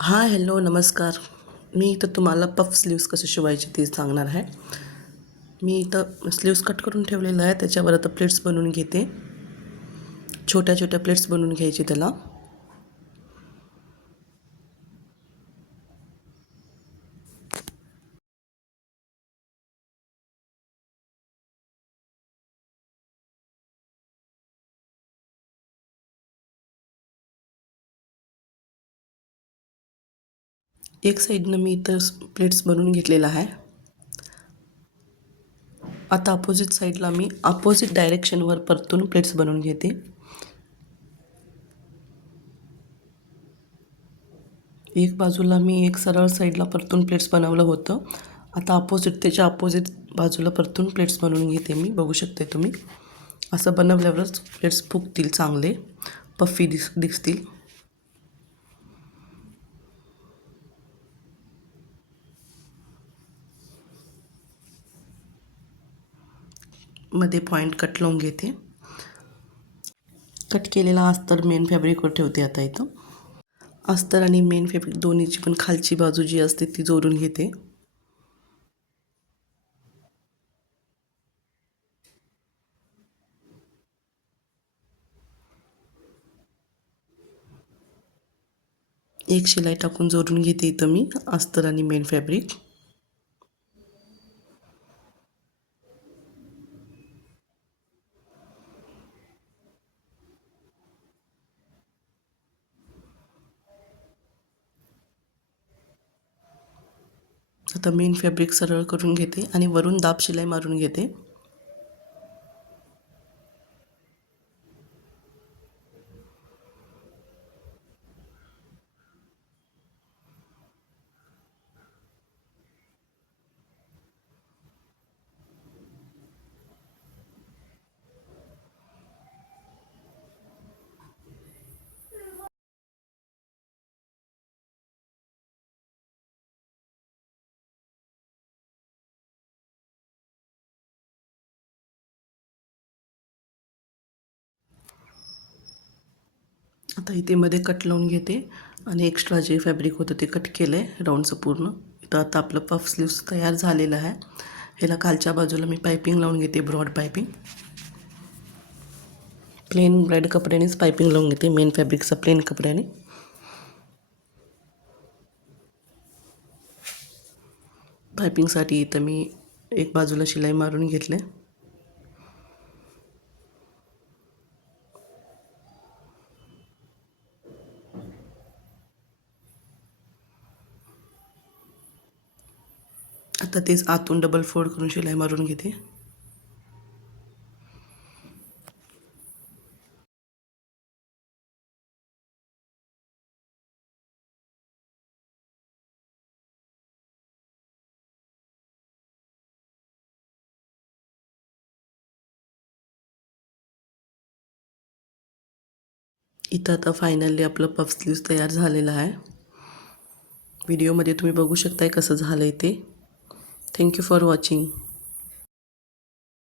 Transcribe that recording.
हाय, hello, नमस्कार. मी इथं तुम्हाला पफ स्लीव्स कसे शिवायचे ते सांगणार आहे. मी इथं स्लीव्स कट करून ठेवलेलं आहे. त्याच्यावर आता प्लेट्स बनवून घेते. छोट्या-छोट्या प्लेट्स बनवून घ्यायची त्याला. एक साईडनं मी इथं प्लेट्स बनवून घेतलेला आहे. आता अपोजिट साईडला मी अपोजिट डायरेक्शनवर परतून प्लेट्स बनवून घेते. एक बाजूला मी एक सरळ साईडला परतून प्लेट्स बनवलं होतं. आता त्याच्या अपोजिट बाजूला परतून प्लेट्स बनवून घेते मी. बघू शकते तुम्ही. असं बनवल्यावरच प्लेट्स फुगतील चांगले, पफी दिसतील. मध्ये पॉईंट कट लावून घेते. कट केलेला अस्तर मेन फॅब्रिकवर ठेवते आता इथं. अस्तर आणि मेन फॅब्रिक दोन्हीची पण खालची बाजू जी असते ती जोडून घेते. एक शिलाई टाकून जोडून घेते इथं मी अस्तर आणि मेन फॅब्रिक. आता मेन फॅब्रिक सरळ करून घेते आणि वरून दाब शिलाई मारून घेते. आता इथे मध्ये कट लावून घेते आणि एक्स्ट्रा जे फॅब्रिक होतं ते कट केलं आहे राऊंडचं पूर्ण. तर आता आपलं पफ स्लीव्स तयार झालेलं आहे. ह्याला खालच्या बाजूला मी पायपिंग लावून घेते, ब्रॉड पायपिंग. प्लेन ब्राईड कपड्यानेच पायपिंग लावून घेते, मेन फॅब्रिकचा प्लेन कपड्याने. पायपिंगसाठी इथं मी एक बाजूला शिलाई मारून घेतले. आता तेच आतून डबल फोल्ड करून शिलाई मारून घेते. इथं आता फायनली आपलं पफ स्लीव्स तयार झालेलं आहे. व्हिडिओमध्ये तुम्ही बघू शकताय कसं झालं आहे ते. Thank you for watching.